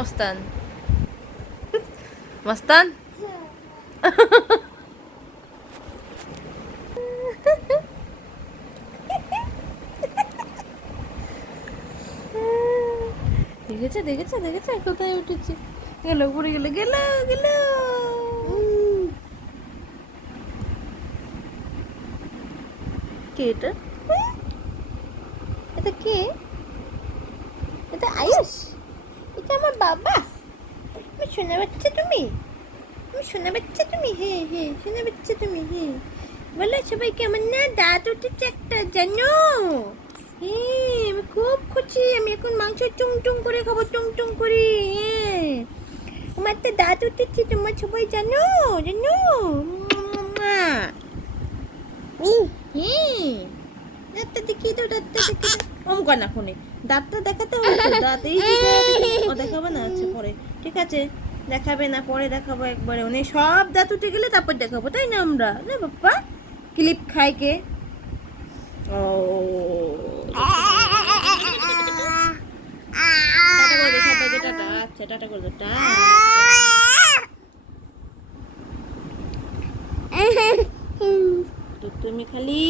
মস্তান? মস্তান দেখেছে দেখেছে দেখেছে কোথায় উঠেছে? গেল পড়ে গেল গেল গেল। কে এটা? এটা কে? এটা আয়ুষ? এটা আমার বাবা। আমি শোনা বাচ্চা তুমি? আমি শোনা বাচ্চা তুমি? হ্যাঁ হ্যাঁ শোনা বাচ্চা তুমি? হ্যাঁ বলো সবাইকে আমার না দাঁত উঠেছে একটা জানো? হ্যাঁ আমি খুব খুশি। আমি এখন মাংস টুং টুং করে খাবো, টুং টুং করে। হ্যাঁ আমার তো দাঁত উঠেছে, তোমার সবাই জানো? জানো? হ্যাঁ দাঁতটা দেখিয়ে দাও, দাঁতটা দেখিয়ে দাও। অমুক না ফোনে দাঁতটা দেখাতে হবে তো, দাঁত এই ও দেখাবে না? আচ্ছা পরে ঠিক আছে, দেখাবে না, পরে দেখাবো একবারে। অনেক সব দাঁত উঠে গেলে তারপর দেখাবো, তাই না? আমরা না বাপ্পা ক্লিপ খাই কে? ও টাটা করে দে সবাইকে, টাটা। আচ্ছা টাটা করে দে, টাটা। তো তুমি খালি